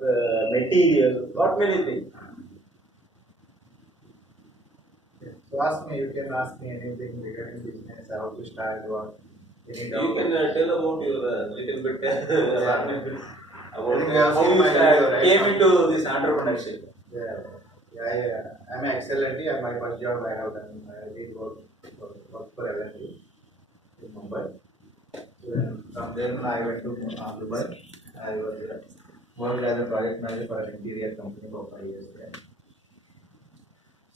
material, not many things. So ask me, you can ask me anything regarding business, how to start, what any doubt. You can tell about your little bit, learn bit I think you about have how seen you my video, right? came into this entrepreneurship. I'm an XLNT. My first job I have done. I did work for LNT in Mumbai. Then from there I went to Dubai. I was worked as a project manager for an interior company for 5 years there.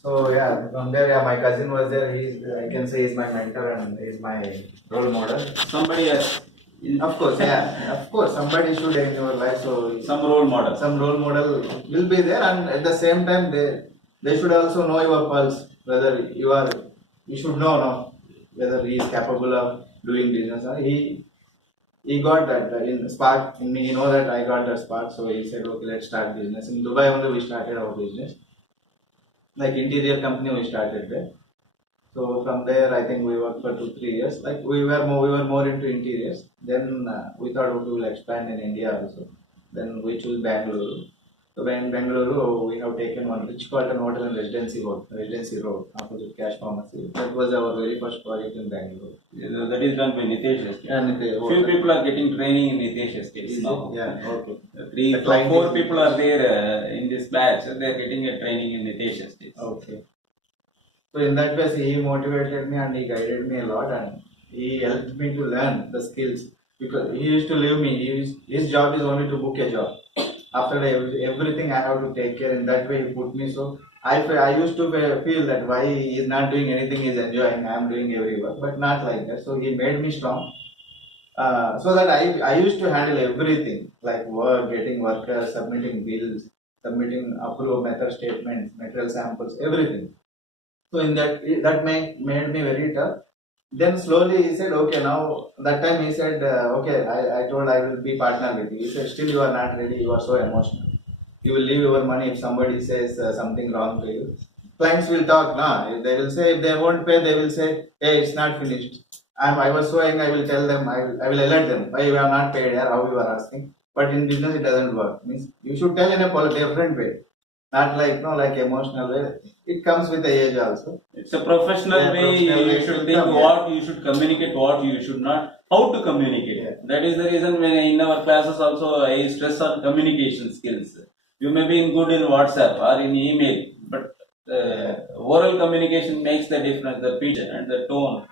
So yeah, from there, yeah, my cousin was there. I can say he's my mentor and he's my role model. Somebody else, Of course, yeah, of course, somebody should in your life. So some role model. some role model will be there, and at the same time, they should also know your pulse. Whether you should know whether he is capable of doing business. He got that in spark in me. He know that I got that spark, so he said, okay, let's start business. In Dubai only we started our business, like interior company we started there. So from there, I think we worked for 2 3 years. Like we were more into interiors. Then we thought okay, we will expand in India also. Then we chose Bangalore. So in Bangalore, we have taken one Rich Carlton Hotel and Residency Road, opposite Cash Pharmacy. That was our very first project in Bangalore. Yeah, that is done by Nitesh's case. And Few people are getting training in Nitesh's case now. Yeah, okay. Three, four people are there in this batch. They are getting a training in Nitesh's case. Okay. So in that way, he motivated me and he guided me a lot and he helped me to learn the skills because he used to leave me. His job is only to book a job. After everything I have to take care. In that way, he put me. So I used to feel that why he is not doing anything, he is enjoying. I am doing every work, but not like that. So he made me strong. So that I used to handle everything like work, getting workers, submitting bills, submitting approved method statements, material samples, everything. So in that made me very tough. Then slowly he said, okay, now that time he said, okay, I told I will be partner with you. He said, still you are not ready, you are so emotional. You will leave your money if somebody says something wrong to you. Clients will talk, nah. They will say, if they won't pay, they will say, hey, it's not finished. I was so angry, I will tell them, I will alert them, why you have not paid here, how you are asking. But in business, it doesn't work. Means you should tell in a different way. Not like like emotional way. It comes with the age also. It's a professional way. You should think what you should communicate, what you should not, how to communicate. Yeah. That is the reason when in our classes also I stress on communication skills. You may be good in WhatsApp or in email, but oral communication makes the difference. The pitch and the tone,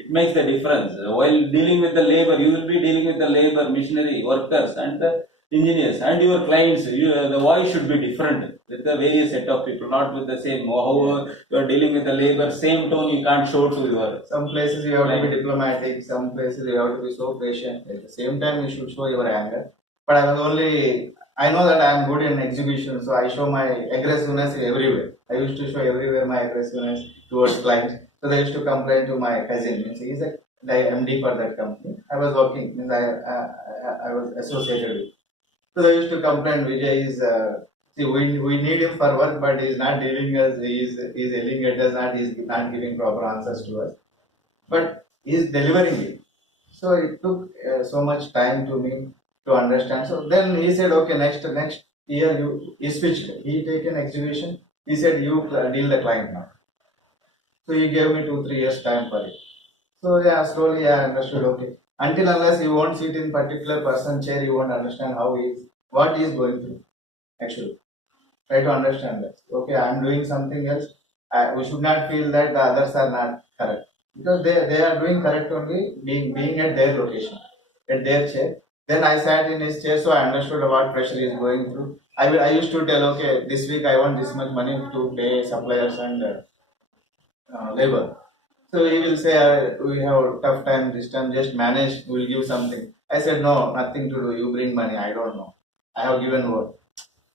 it makes the difference. While dealing with the labor, you will be dealing with the labor, machinery, workers, and the engineers and your clients. The voice should be different with the various set of people, not with the same. However, you are dealing with the labor, same tone you can't show to your. Some places you have to be diplomatic, some places you have to be so patient. At the same time, you should show your anger. But I know that I am good in exhibition, so I show my aggressiveness everywhere. I used to show everywhere my aggressiveness towards clients. So they used to complain to my cousin. Means he is a MD for that company. I was working. Means I was associated with. So they used to complain. Vijay is we need him for work, but he is not dealing us. He is yelling at us. He is not giving proper answers to us. But he is delivering it. So it took so much time to me to understand. So then he said, okay, next year he switched. He take an exhibition. He said, you deal the client now. So he gave me 2 3 years time for it. So yeah, slowly I understood. Okay, until unless you won't sit in particular person chair, you won't understand what he is going through. Actually, try to understand that. Okay, I am doing something else. We should not feel that the others are not correct because they are doing correct only being at their location, at their chair. Then I sat in his chair, so I understood what pressure he is going through. I used to tell, okay, this week I want this much money to pay suppliers and labor. So he will say, we have tough time this time, just manage, we'll give something. I said, no, nothing to do, you bring money, I don't know. I have given work.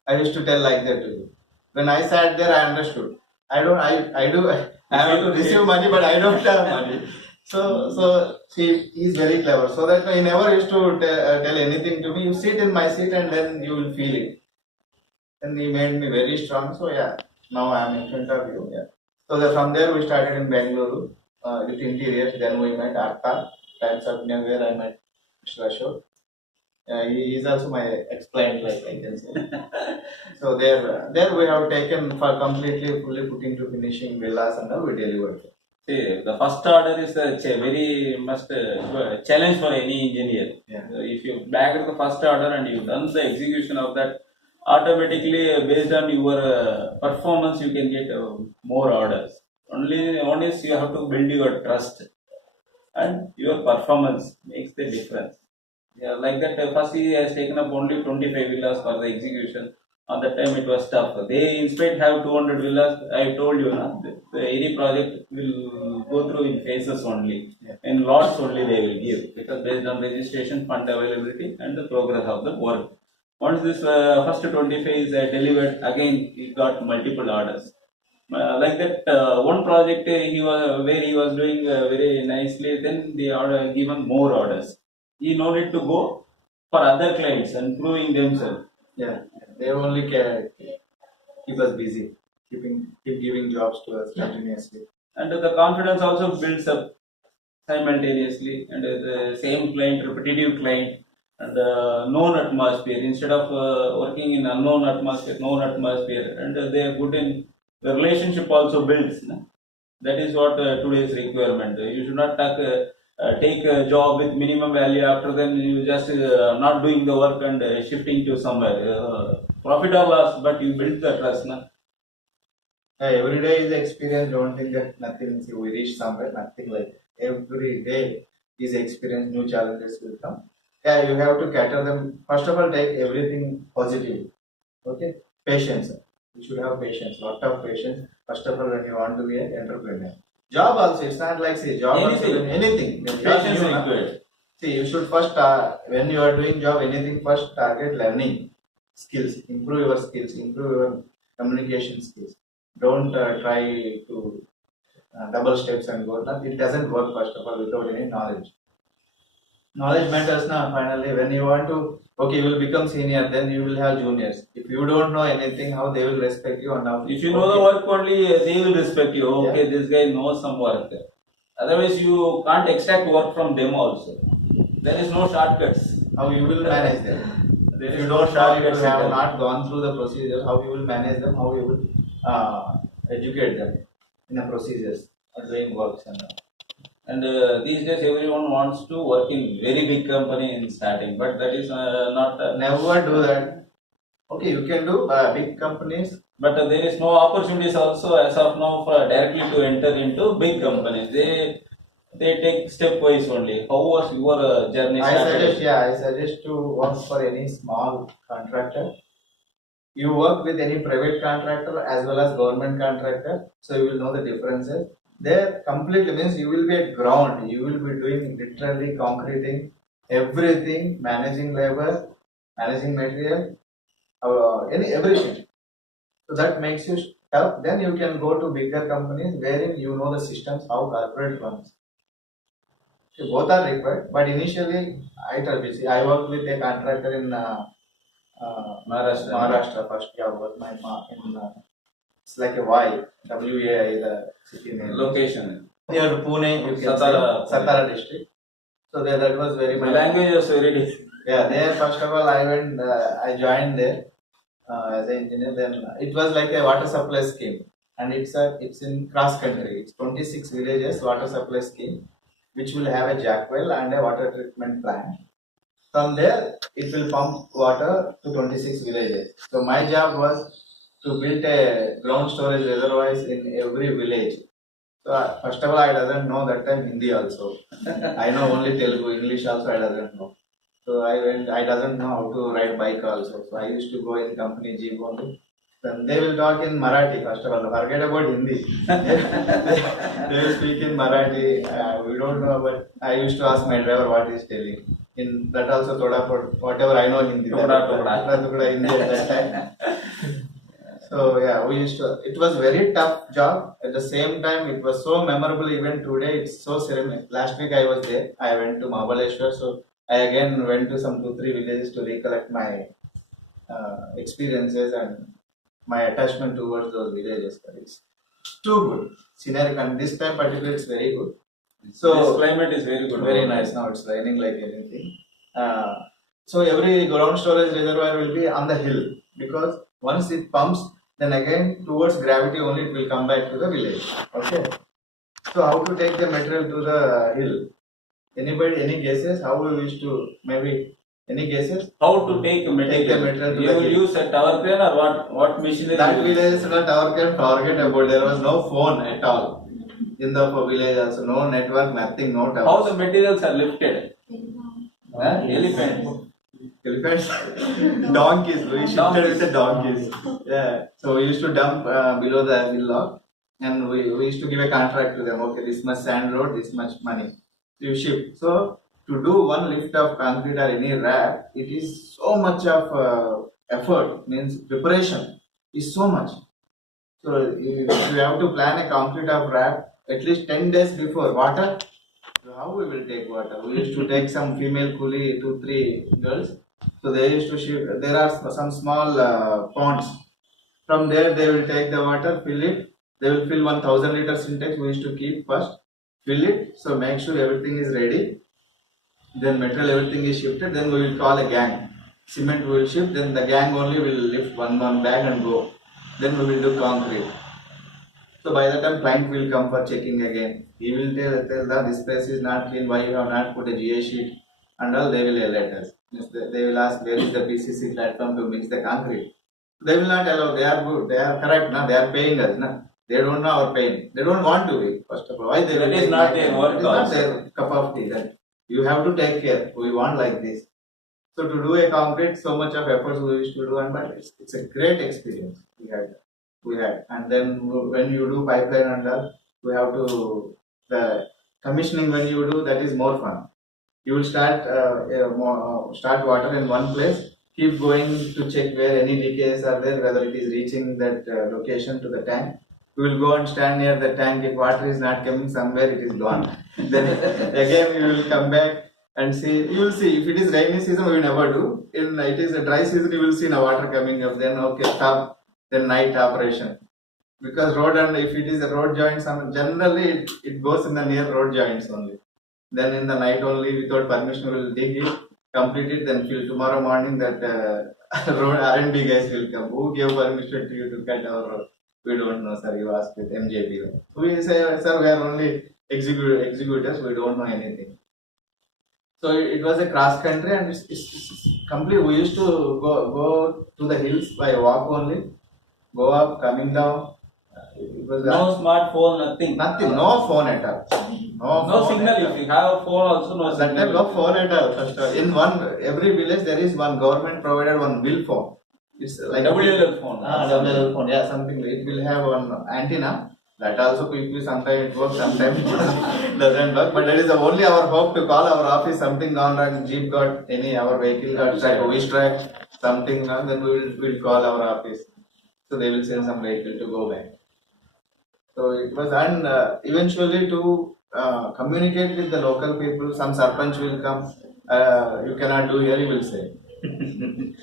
I used to tell like that to you. When I sat there, I understood. I have to receive money, but I don't have money. So he is very clever. So that he never used to tell anything to me. You sit in my seat and then you will feel it. And he made me very strong. So yeah, now I am in front of you. Yeah. So from there we started in Bangalore with interiors. Then we met Artha, types of where I met Mr. Ashok. He is also my ex-client, like I can say. So there we have taken for completely fully putting to finishing villas and all we delivered. See, the first order is a very must challenge for any engineer. Yeah. If you back the first order and you done the execution of that, automatically based on your performance, you can get more orders. Only one is you have to build your trust, and your performance makes the difference. Yeah, like that. First, he has taken up only 25 villas for the execution. On that time, it was tough. They instead have 200 villas. I told you, na, any project will go through in phases only. Yeah. In lots only they will give because based on registration, fund availability, and the progress of the work. Once this first 25 is delivered, again he got multiple orders. Like that, one project he was where he was doing very nicely. Then they are given more orders. He no need to go for other clients and proving themselves. Yeah, they only care, keep us busy, keep giving jobs to us continuously. And the confidence also builds up simultaneously. And the same client, repetitive client, and known atmosphere instead of working in unknown atmosphere, known atmosphere, and they are good in the relationship also builds. No? That is what today's requirement. You should not take a job with minimum value. After then, you just not doing the work and shifting to somewhere. Profit or loss, but you build the trust. Na? Every day is experience. Don't think that nothing. See, we reach somewhere. Nothing like that. Every day is experience. New challenges will come. Yeah, you have to cater them. First of all, take everything positive. Okay, patience. You should have patience. Lot of patience. First of all, when you want to be an entrepreneur. Job also. It's not like say job Anything. also. Anything. Patience required. See, you should first when you are doing job anything first target learning skills, improve your skills, improve your communication skills. Don't try to double steps and go. It doesn't work first of all without any knowledge. Knowledge matters now. Finally, when you want to, okay, you will become senior, then you will have juniors. If you don't know anything, how they will respect you and how. If you know the work only, they will respect you. Okay, this guy knows some work. Otherwise, you can't extract work from them also. There is no shortcuts. How you will manage them? There If is you no don't know, if shortcuts. you have not gone through the procedure, how you will manage them, how you will educate them in the procedures of doing works and all. And these days, everyone wants to work in very big company in starting, but that is not. Never do that. Okay, you can do big companies. But there is no opportunities also as of now for directly to enter into big companies. They take stepwise only. How was your journey started? I suggest to work for any small contractor. You work with any private contractor as well as government contractor, so you will know the differences. There completely means you will be at ground. You will be doing literally concreting everything, managing labor, managing material, everything. So that makes you tough. Then you can go to bigger companies wherein you know the systems how corporate runs. So both are required, but initially I worked with a contractor in Maharashtra first. Yeah, worked my in it's like a WAI, the city name. Location. Near Pune, you can Satara. say, Satara district. So there that was very The much. language was very different. Yeah, there first of all I went, I joined there as an engineer. Then it was like a water supply scheme, and it's in cross country. It's 26 villages water supply scheme, which will have a jack well and a water treatment plant. From there, it will pump water to 26 villages. So my job was to build a ground storage reservoirs in every village. So first of all, I doesn't know that time Hindi also. I know only Telugu, English also I doesn't know. So I doesn't know how to ride bike also. So I used to go in company jeep only. Then they will talk in Marathi first of all. Forget about Hindi. They will speak in Marathi. We don't know, but I used to ask my driver what he's telling. In that also, whatever I know Hindi. Toda Hindi at that time. So yeah, we used to. It was very tough job. At the same time, it was so memorable. Even today, it's so ceremonial. Last week I was there. I went to Mahabaleshwar. So I again went to some 2-3 villages to recollect my experiences and my attachment towards those villages. It's too good. Scenery and this time particularly it's very good. So this climate is very good. very nice. Now it's raining like anything. So every ground storage reservoir will be on the hill, because once it pumps, then again towards gravity only it will come back to the village. Okay. So how to take the material to the hill? Anybody, any guesses? How we wish to, maybe any guesses? How to take material? Take the material to You the will hill. use a tower crane or what machinery? That you use? village is not our can forget about. There was no phone at all in the village. Also, no network, nothing, no towers. How the materials are lifted? Elephants. Elephants, donkeys. We shifted with the donkeys. Yeah. So we used to dump below the hill log, and we used to give a contract to them. Okay, this much sand road, this much money. You shift. So to do one lift of concrete or any wrap, it is so much of effort. Means preparation is so much. So you have to plan a concrete of wrap at least 10 days before. Water. So how we will take water? We used to take some female coolie, 2, 3 girls. So they used to shift. There are some small ponds. From there they will take the water, fill it. They will fill 1000 liter syntax. We used to keep first, fill it. So make sure everything is ready. Then material everything is shifted. Then we will call a gang. Cement we will shift. Then the gang only will lift one bag and go. Then we will do concrete. So by the time client will come for checking again, he will tell that this place is not clean, why you have not put a GA sheet, and all they will alert us. They will ask where is the PCC platform to mix the concrete. They will not allow, they are good, they are correct, na? They are paying us. Na? They don't know our pain. They don't want to be, first of all. Why they will That is take not my their time? work It is not also. their cup of tea. That you have to take care. We want like this. So to do a concrete, so much of efforts we used to do, and but it's a great experience we had. And then when you do pipeline and all, we have to the commissioning when you do, that is more fun. You will start water in one place, keep going to check where any leakages are there, whether it is reaching that location to the tank. We will go and stand near the tank. If water is not coming somewhere, it is gone. Then again we will come back and see. You will see if it is rainy season, we will never do. In it is a dry season, you will see no water coming up. Then okay, stop. Then night operation, because road, and if it is a road joint, generally it goes in the near road joints only. Then in the night only, without permission, we will dig it, complete it, then till tomorrow morning that road R&B guys will come. Who gave permission to you to cut our road? We don't know, sir. You ask with MJP. We say, sir, we are only executors. We don't know anything. So it was a cross country, and it's complete. We used to go to the hills by walk only. Go up, coming down. It was No smartphone, nothing. nothing, no phone at all. No phone signal. at all. If you have a phone, also no That time signal. no phone at all. First of all. In every village there is one government provided one bill phone. It's like WLL phone. WLL phone. Yeah, something. It will have one antenna. That also quickly sometimes it works, sometimes it doesn't work. But that is only our hope to call our office. Something gone wrong. Jeep got any, our vehicle got struck, we strike something wrong. Then we will call our office. So they will send some vehicle to go back. So it was, and eventually to communicate with the local people, some sarpanch will come. You cannot do here, he will say.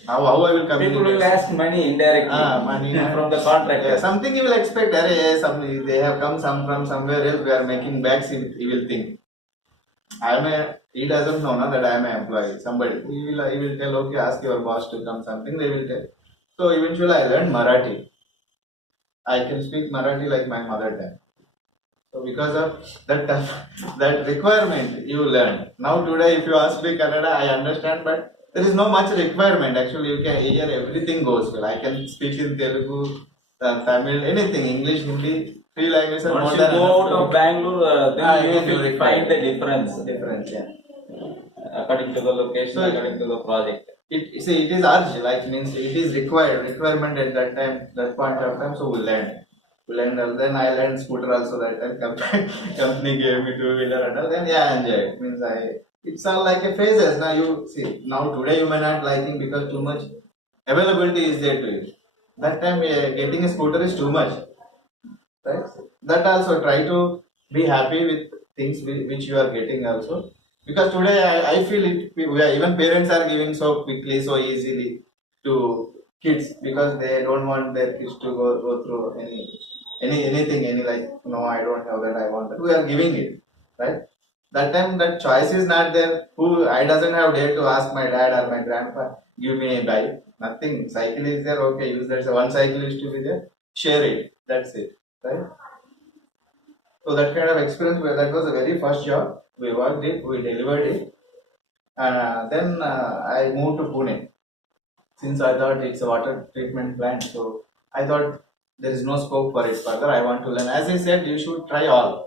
how I will communicate? People will ask money indirectly. Money from the contractor. Yeah, something he will expect. They have come from somewhere else. We are making bags. He will think. He doesn't know that I am an employee. Somebody he will tell, okay, ask your boss to come. Something they will tell. So eventually I learned Marathi. I can speak Marathi like my mother tongue. So because of that requirement, you learn. Now today, if you ask me Kannada, I understand, but there is no much requirement. Actually, you can hear everything goes well. I can speak in Telugu, Tamil, anything, English, Hindi, 3 languages. Are Once more you than go enough out to- of Bangalore, then you you will will find the difference difference. Yeah. according to the location, So- according to the project. It is urged, like means it is requirement at that time, that point of time. So we learned. Then I learned scooter also that time. Company gave me 2-wheeler and all. Then yeah, I enjoy it. Means it's all like a phases. Now you see, now today you may not liking because too much availability is there to you. That time getting a scooter is too much. Right? That also try to be happy with things which you are getting also. Because today I feel it, even parents are giving so quickly, so easily to kids because they don't want their kids to go through anything, like, no, I don't have that, I want that. We are giving it, right? That time that choice is not there. Who I doesn't have dare to ask my dad or my grandpa, give me a bike. Nothing. Cycle is there, okay, use that. So one cycle is to be there, share it. That's it. Right? So that kind of experience that was the very first job. We worked it, we delivered it. Then I moved to Pune. Since I thought it's a water treatment plant, so I thought there is no scope for it further. I want to learn. As I said, you should try all.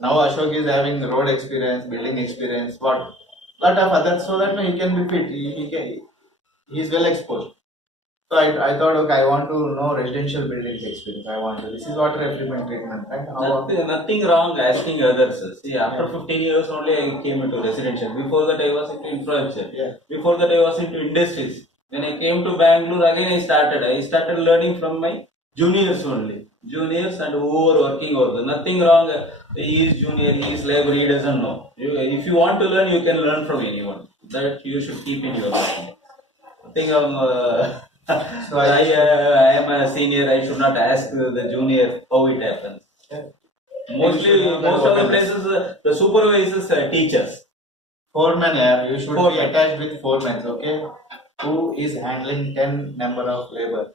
Now Ashok is having road experience, building experience, what lot of others, so that he can be fit. He is well exposed. So I thought, okay, I want to know residential buildings experience. I want to. This is water effluent treatment, right? Nothing wrong asking others. See, after 15 years only I came into residential. Before that I was into infrastructure. Yeah. Before that I was into industries. When I came to Bangalore again I started learning from my juniors only. Juniors and who were working over there. Nothing wrong. He is junior, he is labor, he doesn't know. If you want to learn, you can learn from anyone. That you should keep in your mind. Nothing wrong. So I am a senior, I should not ask the junior how it happens. Yeah. Mostly, most of the places, the supervisors teachers. Foreman, yeah, you should be Foreman. attached with foreman, okay? Who is handling 10 number of labor?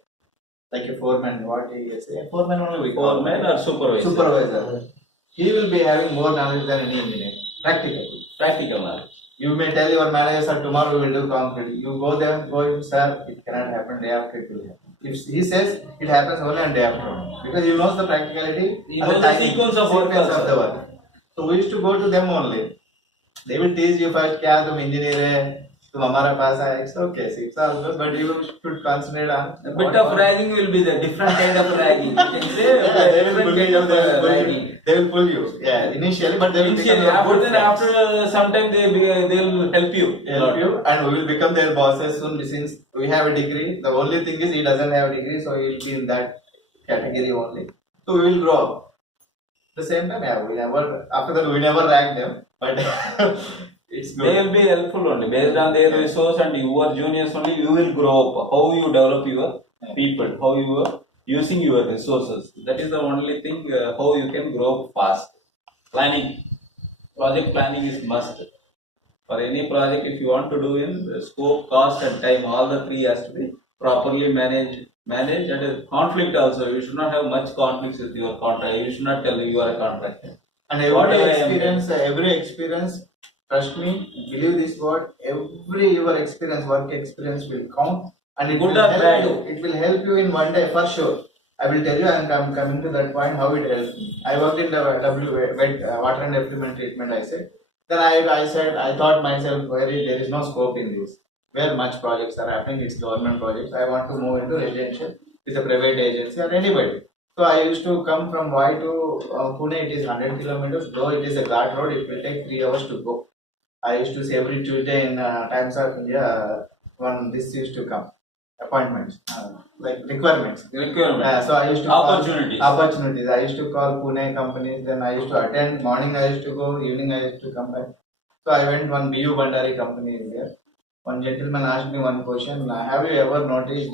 Like a foreman, what he is a foreman only we call. Foreman or supervisor. Supervisor. He will be having more knowledge than any engineer. Practical knowledge. You may tell your manager, sir, tomorrow we will do concrete. You go there, sir, it cannot happen, day after it will happen. If he says it happens only on day after, because he knows the practicality, He knows the sequence of work also. the work. So we used to go to them only. They will teach you first, क्या तुम engineer है, तुम हमारा पास आए. It's okay, it's all good, but you should concentrate on. A bit of ragging will be there, different kind of ragging. You can say different kind of ragging. They will pull you, yeah, initially, but they will Initially, become your good friends. after some time they will help you. And we will become their bosses soon, since we have a degree. The only thing is he doesn't have a degree, so he will be in that category only. So we will grow up. The same time, yeah, after that we never rank them, but it's good. They will be helpful only based on their resource, and your juniors only you will grow up. How you develop your people, how you are using your resources. That is the only thing how you can grow up fast. Planning, project planning is must. For any project, if you want to do in scope, cost, and time, all the three has to be properly managed, and conflict also. You should not have much conflicts with your contract. You should not tell you are a contractor. And every experience, trust me, believe this word, every your experience, work experience will count, and Good or bad. It will help you in one day for sure. I will tell you, and I'm coming to that point, how it helps me. I worked in the water and effluent treatment, I said. Then I said, I thought myself, there is no scope in this. Where much projects are happening, it's government projects. I want to move into residential with a private agency or anybody. So I used to come from Y to Pune, it is 100 kilometers. Though it is a guard road, it will take 3 hours to go. I used to say every Tuesday in Times of India, this used to come. Appointments, like requirements. So I used to opportunities. I used to call Pune companies, then I used to attend. Morning I used to go, evening I used to come back. So I went one BU Bandari company in there. One gentleman asked me one question: have you ever noticed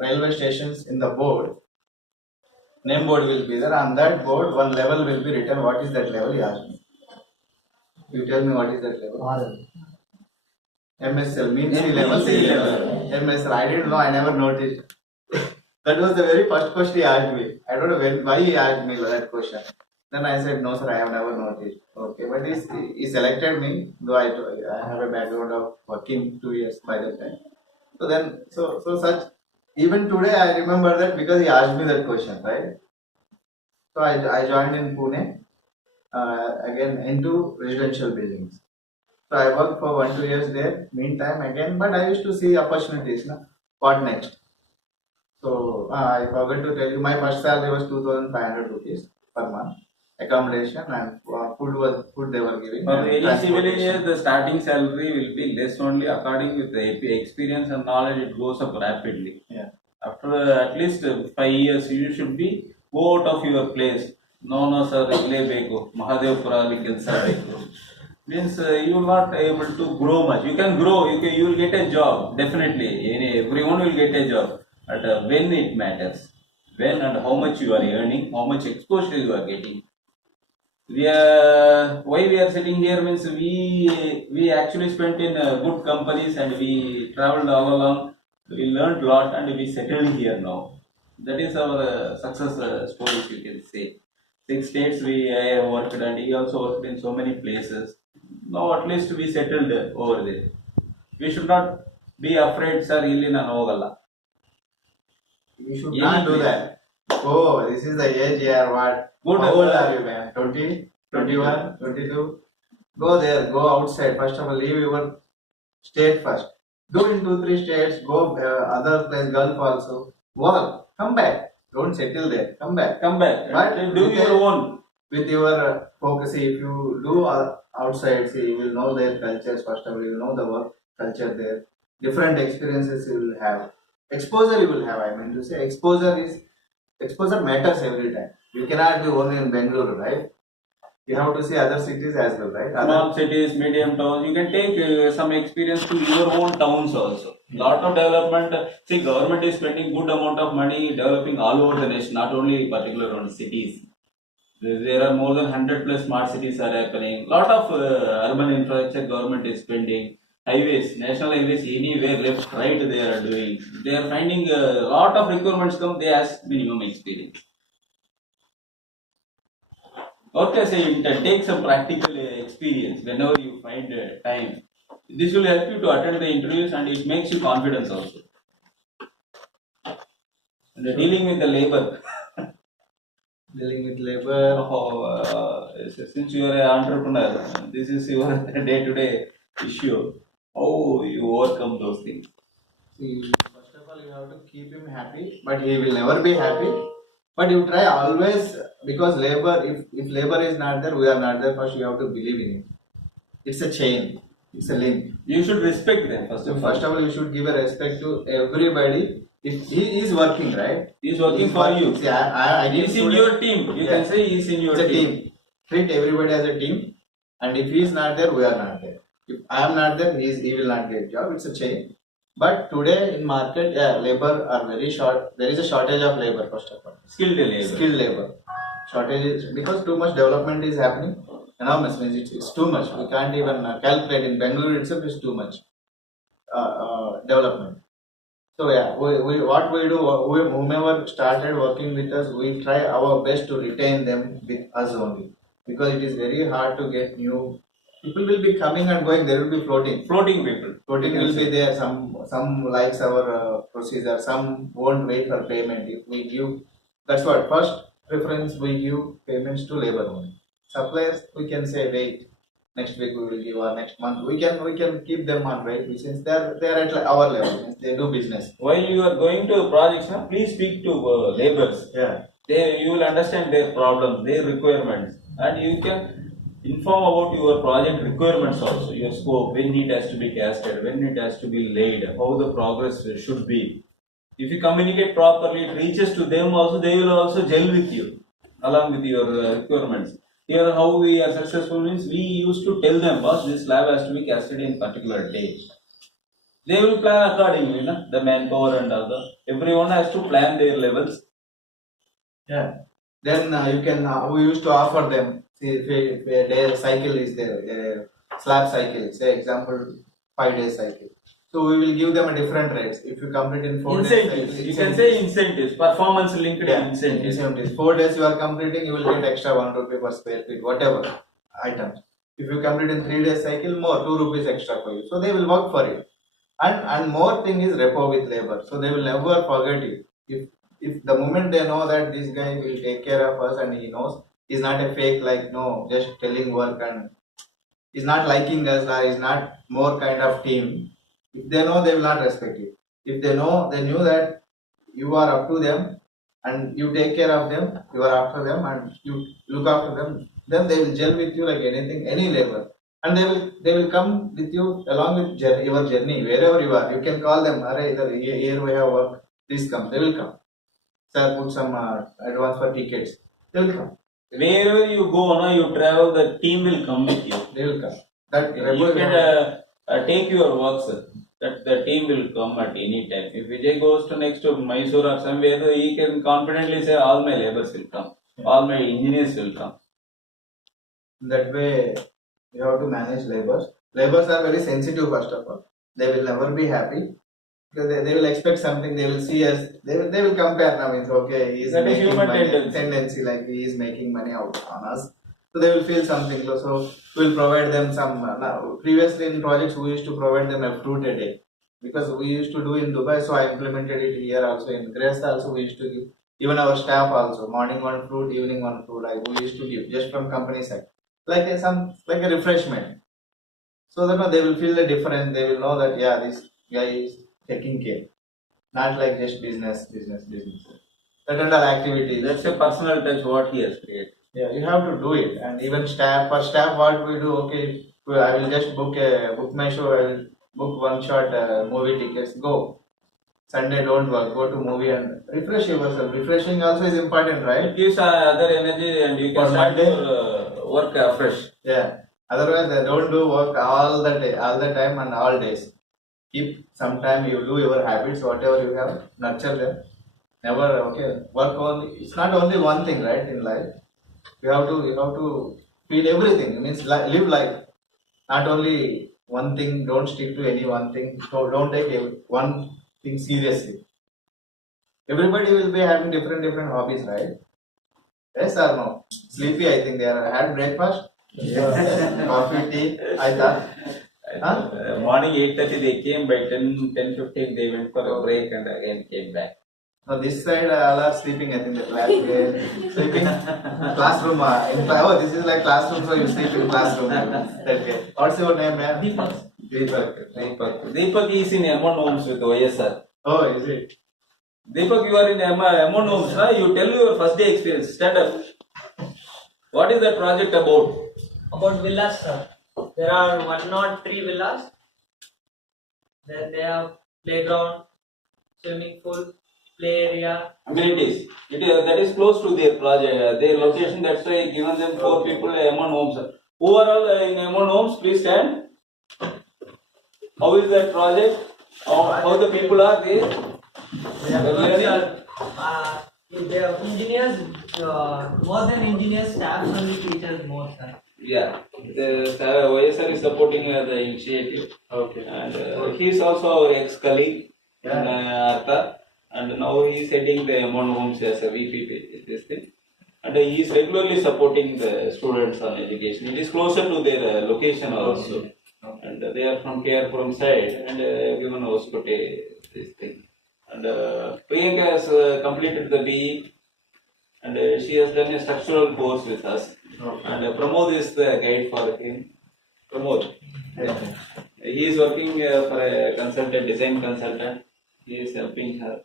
railway stations in the board? Name board will be there. On that board, one level will be written. What is that level? He asked me. You tell me what is that level? MSL means sea level. MSL. I didn't know. I never noticed. That was the very first question he asked me. I don't know why he asked me that question. Then I said, no sir, I have never noticed. Okay, but he selected me, though I have a background of working 2 years by that time. So then, so such, even today I remember that because he asked me that question, right? So I joined in Pune, again into residential buildings. So I worked for 1-2 years there, meantime again, but I used to see opportunities, what next? So I forgot to tell you, my first salary was 2,500 rupees per month. Accommodation and food they were giving. For any civil engineer, the starting salary will be less only according with the experience and knowledge. It goes up rapidly. Yeah. After at least 5 years, you should be go out of your place. No sir, igle beko. Mahadevpura kelsa beko. Means you will not able to grow much. You can grow. You will get a job definitely. Everyone will get a job. But when it matters, when and how much you are earning, how much exposure you are getting. Why we are sitting here means we actually spent in good companies and we traveled all along. We learned a lot and we settled here now. That is our success stories, you can say. 6 states we I have worked and he also worked in so many places. Now at least we settled over there. We should not be afraid, sir. ಇಲ್ಲಿ ನಾನು ಹೋಗಲ್ಲ. You should Any not do place. that. Oh, this is the age here. What? Good. How old are you, man? 20, 21, 22? Go there. Go outside. First of all, leave your state first. Do in 2, 3 states. Go other place, Gulf also. Work. Come back. Don't settle there. Come back. Come back. But And do your own. With your focus, if you do outside, see, you will know their cultures. First of all, you will know the work culture there. Different experiences you will have. Exposure you will have. I mean to say, exposure matters every time. You cannot be only in Bangalore, right? You have to see other cities as well, right? Small cities, medium towns. You can take some experience to your own towns also. Lot of development. See, government is spending good amount of money developing all over the nation, not only particular on cities. There are more than 100 plus smart cities are happening. Lot of urban infrastructure government is spending. Highways, national highways, anywhere left, right, they are doing. They are finding a lot of requirements come. They ask minimum experience. Okay, say take some practical experience whenever you find time. This will help you to attend the interviews and it makes you confidence also. And dealing with the labor. Dealing with labor. Since you are an entrepreneur, this is your day-to-day issue. How you overcome those things? See, first of all, you have to keep him happy, but he will never be happy. But you try always, because labor, if labor is not there, we are not there. First, you have to believe in it. It's a chain. It's a link. You should respect them first So of all. first of all, you should give a respect to everybody. If he is working, right? He is working for you. See, I He is in your team. You can say he is in your it's a team. team. Treat everybody as a team. And if he is not there, we are not there. If I am not there, he will not get job. It's a chain. But today in market, labor are very short. There is a shortage of labor, first of all. Skilled labor. Skilled labor. Shortage is because too much development is happening. Enormous means it's too much. We can't even calculate. In Bangalore itself is too much development. So yeah, we what we do, whomever started working with us, we try our best to retain them with us only, because it is very hard to get new people. Will be coming and going. There will be floating. Floating people. Floating will be there. Some likes our procedure. Some won't wait for payment. If we give, that's what first preference we give payments to labor only. Suppliers we can say wait. Next week we will give, or next month we can keep them on wait, since they are at our level. They do business. While you are going to projects, please speak to laborers. Yeah. You will understand their problems, their requirements, and you can inform about your project requirements also. Your scope, when it has to be casted, when it has to be laid, how the progress should be. If you communicate properly, it reaches to them also. They will also gel with you along with your requirements. Here, how we are successful means we used to tell them, boss, this lab has to be casted in particular day. They will plan accordingly, the manpower and all the. Everyone has to plan their levels. Yeah. Then you can. We used to offer them. See, if a day cycle is there, a slab cycle. Say example, 5 days cycle. So we will give them a different rates. If you complete in 4 days, Incentives. You can say incentives, performance linked incentives. 4 days you are completing, you will get extra 1 rupee per square feet, whatever items. If you complete in 3 days cycle, more 2 rupees extra for you. So they will work for you. And more thing is repo with labor. So they will never forget it. If the moment they know that this guy will take care of us and he knows he's not a fake, like no, just telling work and he's not liking us, or he's not more kind of team. If they know, they will not respect you. If they know, they knew that you are up to them and you take care of them, you are after them and you look after them, then they will gel with you like anything, any labor. And they will come with you along with your journey, wherever you are. You can call them, here we have work, please come. They will come. Sir, put some advance for tickets. They will come. Wherever you go, you travel, the team will come with you. They will come. That you can take your work, sir. That the team will come at any time. If Vijay goes to next to Mysore or somewhere, he can confidently say all my laborers will come, all my engineers will come. That way, you have to manage labors. Labors are very sensitive, first of all. They will never be happy because they will expect something. They will see us. They will compare now. It's okay. He is That is making human money. tendency. Like he is making money out on us. So they will feel something. So we'll provide them some. Now, previously in projects, we used to provide them a fruit a day because we used to do in Dubai. So I implemented it here also in Greece. Also, we used to give even our staff also morning one fruit, evening one fruit. Like we used to give just from company side like like a refreshment. So that they will feel the difference. They will know that yeah, this guy is taking care, not like just business. That and all activities. That's a personal touch what he has created. Yeah, you have to do it. And even staff, for staff, what we do? Okay, well, I will just book my show. I will book one shot movie tickets. Go. Sunday don't work. Go to movie and refresh yourself. Refreshing also is important, right? It gives other energy and you can For start Monday. your work fresh. Yeah. Otherwise, they don't do work all the day, all the time, and all days. Keep some time. You do your habits, whatever you have, nurture them. Never work only. It's not only one thing, right? In life, you have to feel everything. It means live life. Not only one thing. Don't stick to any one thing. So don't take one thing seriously. Everybody will be having different hobbies, right? Yes or no? Sleepy, I think they are had breakfast. Coffee, tea. I thought. Huh? Morning 8:30 they came, by 10:15 they went for a break and again came back. No, this side all are sleeping. I think the class sleeping classroom. This is like classroom, so you sleep in classroom. That way. What's your name, man? Deepak. Deepak. Deepak is in M1 homes with OSR. Oh, is it? Deepak, you are in M1 homes, na? You tell your first day experience. Stand up. What is that project about? About villas, sir. There are 103 villas. Then they have playground, swimming pool, play area. Amenities. That is close to their project, their location. That's why I given them 4 people M1 homes. Overall in M1 homes, please stand. How is that project? How the people are there? They have engineers, more than engineers, staff only teachers more, sir. Yeah, the OSR is supporting the initiative. Okay. And he is also our ex-colleague in Artha. And now he is heading the M1 homes as a VP. This thing. And he is regularly supporting the students on education. It is closer to their location also. Okay. And they are from Kerpuram side and given Hoskote this thing. And Priyanka has completed the BE and she has done a structural course with us. Okay. And Pramod is the guide for him. Pramod. Yeah. He is working for a consultant, design consultant. He is helping her.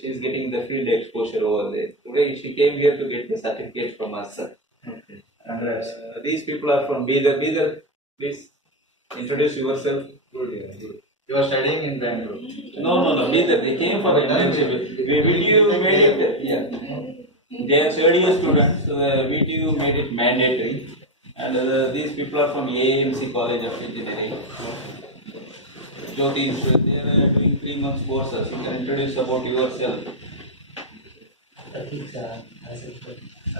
She is getting the field exposure over there. Today she came here to get the certificate from us. Okay. These people are from Bidar. Bidar, please introduce yourself. Good. You are studying in Bangalore. No. Bidar. They came for the internship. VTU made it. Yeah. They are third year students. So the VTU made it mandatory. And these people are from AMC College of Engineering. Jyoti is they are doing 3 months courses. You can introduce about yourself.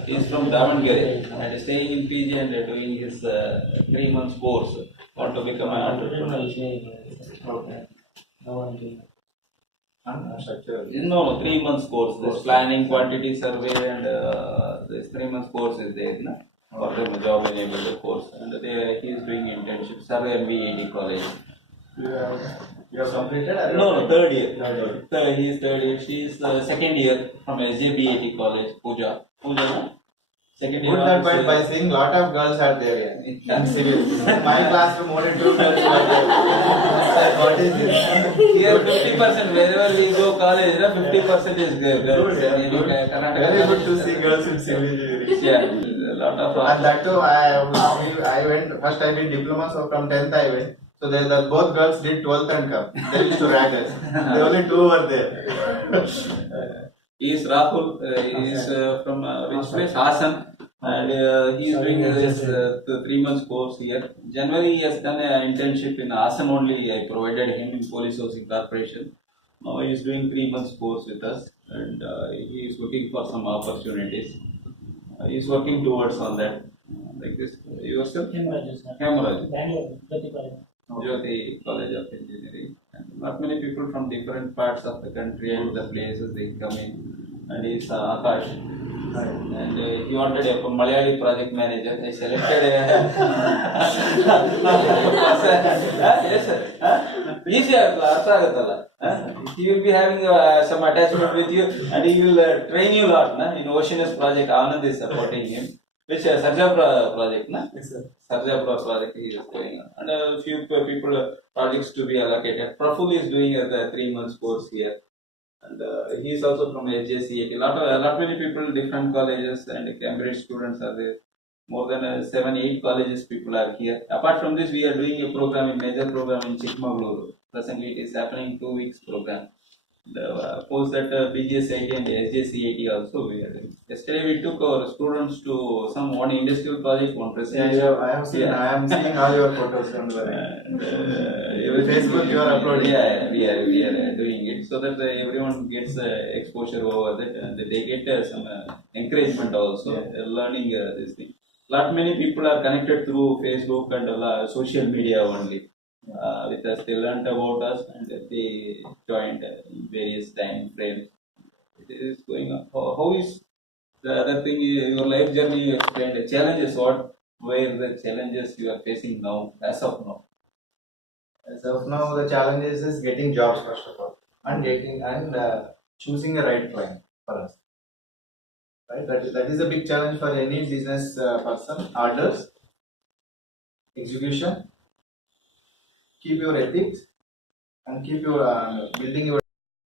He is from Davangere and staying in PG and doing his 3 months course. Want to become an entrepreneur? Okay. Structure. No, 3 months course. This planning, quantity survey, and this 3 months course is there, na? For the job enabled course. And he is doing internship. Sir, MBAD college. You have completed? No, third year. Third year. He is third year. She is second year from SJBAT college, Pooja, na? Second year. Good that by seeing lot of girls are there in civil. My classroom only 2 girls were there. What is this? Here 50%, wherever we go college, 50% is there. Good, yeah, In good. Karnataka. Very good to see girls in civil engineering. Yeah, a lot of. And that too, I went, first I did diploma, so from 10th I went. So both girls did 12th and come. They used to rank us. The only 2 were there. He is Rahul, he is from which place? Hassan. And he is doing this 3 months course here. January he has done an internship in Assam only. I provided him in Police Housing Corporation. Now he is doing 3 months course with us and he is looking for some opportunities. He is working towards on that. like this. Yourself? Hemorrhage, sir. Hemorrhage. Bangalore, Jyoti College. Jyoti College of Engineering. And not many people from different parts of the country and the places they come in. And he's Akash. And he wanted a Malayali project manager. I selected a yes, sir. Easy, Artha Agatala. He will be having some attachment with you and he will train you a lot. Na? In Oceanus project, Anand is supporting him. Which Sarjapra project, na? Yes, sir. Sarjapra project he is doing. And a few people projects to be allocated. Praful is doing the 3 months course here. And he is also from HJCAT. Lot many people, different colleges and Cambridge students are there. More than 7-8 colleges people are here. Apart from this, we are doing a program in major program in Chikmagaluru. Presently, it is happening 2 weeks program. Post that BGSIT and SJCAT also we are doing. Yesterday we took our students to some one industrial project, one presentation. Yeah, I have seen. Yeah. I am seeing all your photos on the Facebook. You are uploading. Yeah, we are doing it so that everyone gets exposure over that and they get some encouragement also, learning this thing. Many people are connected through Facebook and social media only. With us, they learned about us and they joined in various time frames. It is going on. How is the other thing? Your life journey you explained. The challenges. What were the challenges you are facing now, as of now? As of now, the challenge is getting jobs first of all, and choosing the right client for us. Right, that is a big challenge for any business person. Orders, execution, keep your ethics, and keep your building your